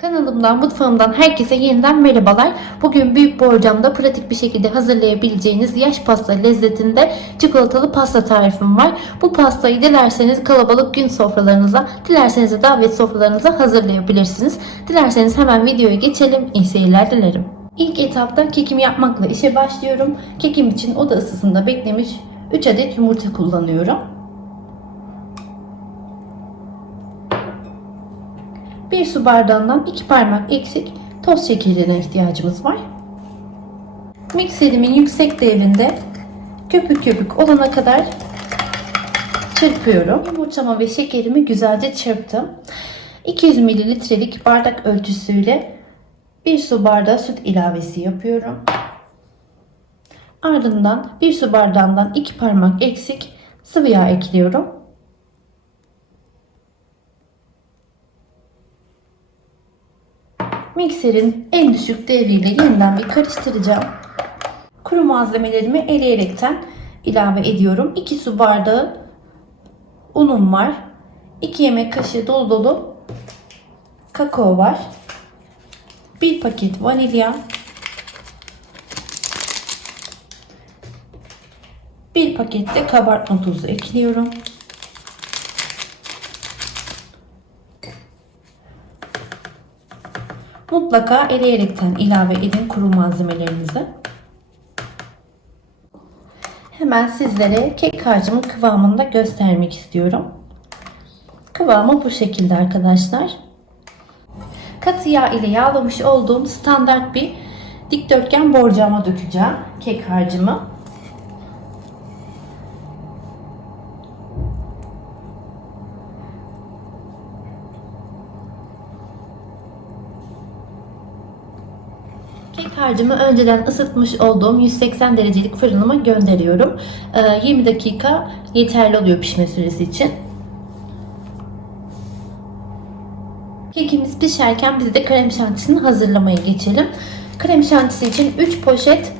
Kanalımdan, mutfağımdan herkese yeniden merhabalar. Bugün büyük borcamda pratik bir şekilde hazırlayabileceğiniz yaş pasta lezzetinde çikolatalı pasta tarifim var. Bu pastayı dilerseniz kalabalık gün sofralarınıza, dilerseniz de davet sofralarınıza hazırlayabilirsiniz. Dilerseniz hemen videoya geçelim. İyi seyirler dilerim. İlk etapta kekimi yapmakla işe başlıyorum. Kekim için oda ısısında beklemiş 3 adet yumurta kullanıyorum. Bir su bardağından 2 parmak eksik toz şekerine ihtiyacımız var. Mikserimin yüksek devrinde köpük köpük olana kadar çırpıyorum. Yumurtamı ve şekerimi güzelce çırptım. 200 mililitrelik bardak ölçüsüyle bir su bardağı süt ilavesi yapıyorum. Ardından bir su bardağından 2 parmak eksik sıvı yağ ekliyorum. Mikserin en düşük devriyle yeniden bir karıştıracağım. Kuru malzemelerimi eleyerekten ilave ediyorum. 2 su bardağı unum var. 2 yemek kaşığı dolu dolu kakao var. 1 paket vanilya. 1 paket de kabartma tozu ekliyorum. Mutlaka eleyerekten ilave edin kuru malzemelerinizi. Hemen sizlere kek harcımın kıvamını da göstermek istiyorum. Kıvamı bu şekilde arkadaşlar. Katı yağ ile yağlamış olduğum standart bir dikdörtgen borcama dökeceğim kek harcımı. Kek harcımı önceden ısıtmış olduğum 180 derecelik fırınıma gönderiyorum. Ee, 20 dakika yeterli oluyor pişme süresi için. Kekimiz pişerken biz de krem şantisini hazırlamaya geçelim. Krem şantisi için 3 poşet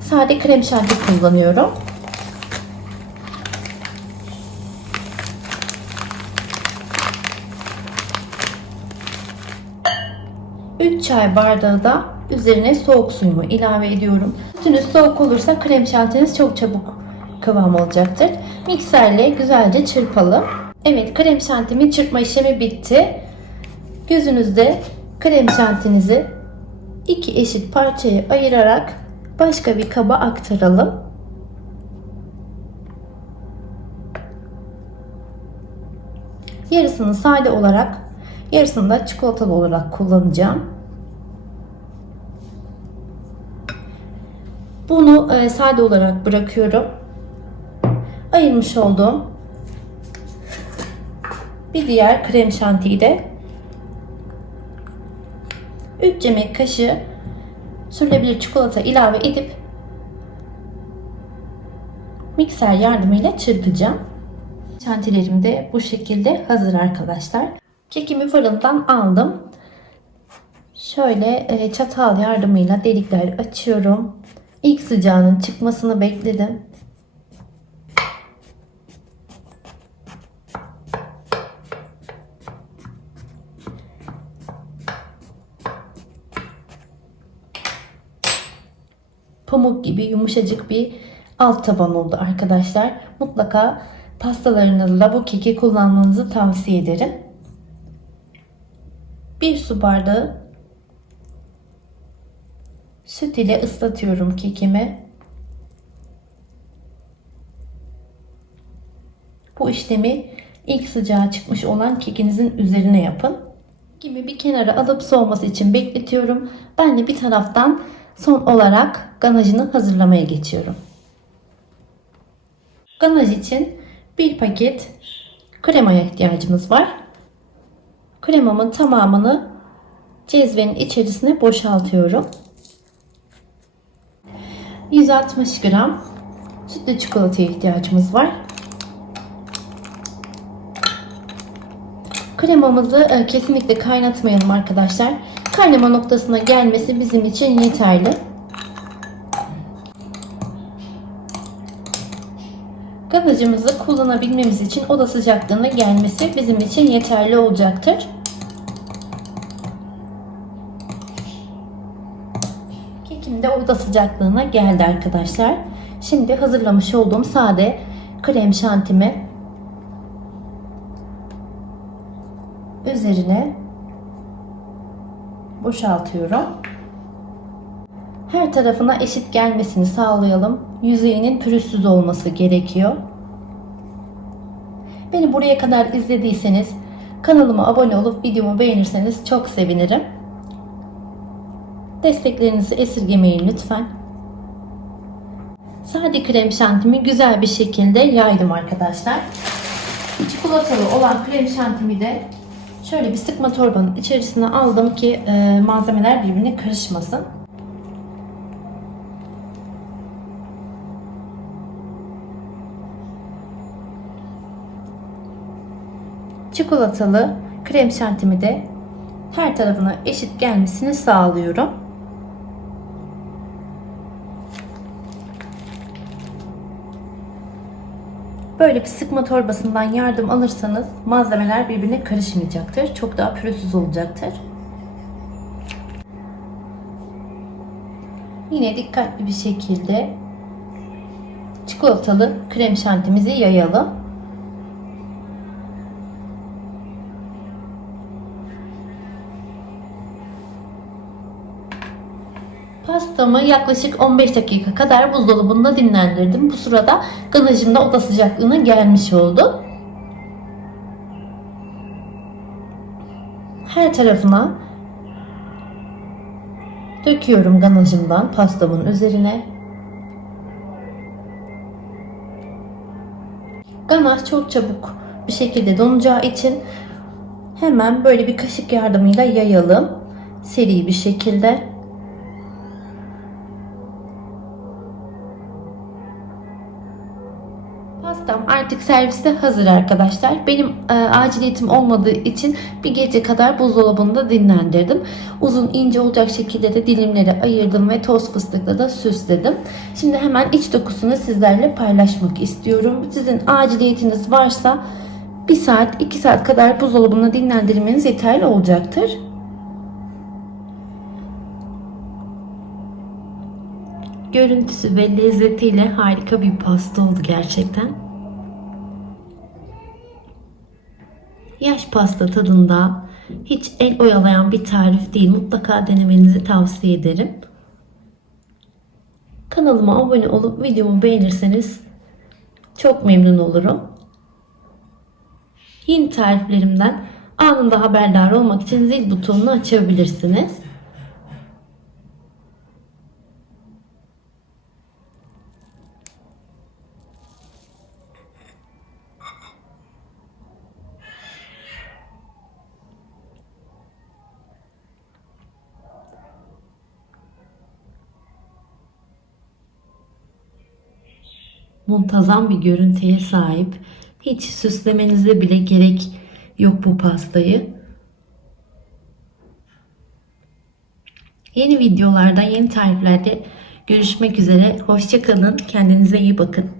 sade krem şanti kullanıyorum. Üç çay bardağı da üzerine soğuk suyumu ilave ediyorum. Sütünüz soğuk olursa krem şantiniz çok çabuk kıvam olacaktır. Mikserle güzelce çırpalım. Evet krem şantimin çırpma işlemi bitti. Gözünüzde krem şantinizi iki eşit parçaya ayırarak başka bir kaba aktaralım. Yarısını sade olarak, yarısını da çikolatalı olarak kullanacağım. Bunu e, sade olarak bırakıyorum. Ayırmış olduğum bir diğer krem şantiyi de 3 yemek kaşığı sürülebilir çikolata ilave edip mikser yardımıyla çırpacağım. Şantilerim de bu şekilde hazır arkadaşlar. Kekimi fırından aldım. Şöyle e, çatal yardımıyla delikler açıyorum. İlk sıcağının çıkmasını bekledim. pamuk gibi yumuşacık bir alt taban oldu arkadaşlar. Mutlaka pastalarınızda bu keki kullanmanızı tavsiye ederim. Bir su bardağı süt ile ıslatıyorum kekimi. Bu işlemi ilk sıcağı çıkmış olan kekinizin üzerine yapın. Kekimi bir kenara alıp soğuması için bekletiyorum. Ben de bir taraftan Son olarak ganajını hazırlamaya geçiyorum. Ganaj için bir paket kremaya ihtiyacımız var. Kremamın tamamını cezvenin içerisine boşaltıyorum. 160 gram sütlü çikolataya ihtiyacımız var. Kremamızı e, kesinlikle kaynatmayalım arkadaşlar. Kaynama noktasına gelmesi bizim için yeterli. Ganajımızı kullanabilmemiz için oda sıcaklığına gelmesi bizim için yeterli olacaktır. Şantimde oda sıcaklığına geldi arkadaşlar. Şimdi hazırlamış olduğum sade krem şantimi üzerine boşaltıyorum. Her tarafına eşit gelmesini sağlayalım. Yüzeyinin pürüzsüz olması gerekiyor. Beni buraya kadar izlediyseniz kanalıma abone olup videomu beğenirseniz çok sevinirim. Desteklerinizi esirgemeyin lütfen. Sade krem şantimi güzel bir şekilde yaydım arkadaşlar. Çikolatalı olan krem şantimi de şöyle bir sıkma torbanın içerisine aldım ki e, malzemeler birbirine karışmasın. Çikolatalı krem şantimi de her tarafına eşit gelmesini sağlıyorum. Böyle bir sıkma torbasından yardım alırsanız malzemeler birbirine karışmayacaktır. Çok daha pürüzsüz olacaktır. Yine dikkatli bir şekilde çikolatalı krem şantimizi yayalım. Pastamı yaklaşık 15 dakika kadar buzdolabında dinlendirdim. Bu sırada ganajım da oda sıcaklığına gelmiş oldu. Her tarafına döküyorum ganajımdan pastamın üzerine. Ganaj çok çabuk bir şekilde donacağı için hemen böyle bir kaşık yardımıyla yayalım. Seri bir şekilde. Pastam artık serviste hazır arkadaşlar. Benim e, aciliyetim olmadığı için bir gece kadar buzdolabında dinlendirdim. Uzun ince olacak şekilde de dilimleri ayırdım ve toz fıstıkla da süsledim. Şimdi hemen iç dokusunu sizlerle paylaşmak istiyorum. Sizin aciliyetiniz varsa 1 saat 2 saat kadar buzdolabında dinlendirmeniz yeterli olacaktır. Görüntüsü ve lezzetiyle harika bir pasta oldu gerçekten. Yaş pasta tadında hiç el oyalayan bir tarif değil. Mutlaka denemenizi tavsiye ederim. Kanalıma abone olup videomu beğenirseniz çok memnun olurum. Yeni tariflerimden anında haberdar olmak için zil butonunu açabilirsiniz. Muntazam bir görüntüye sahip. Hiç süslemenize bile gerek yok bu pastayı. Yeni videolarda, yeni tariflerde görüşmek üzere. Hoşçakalın. Kendinize iyi bakın.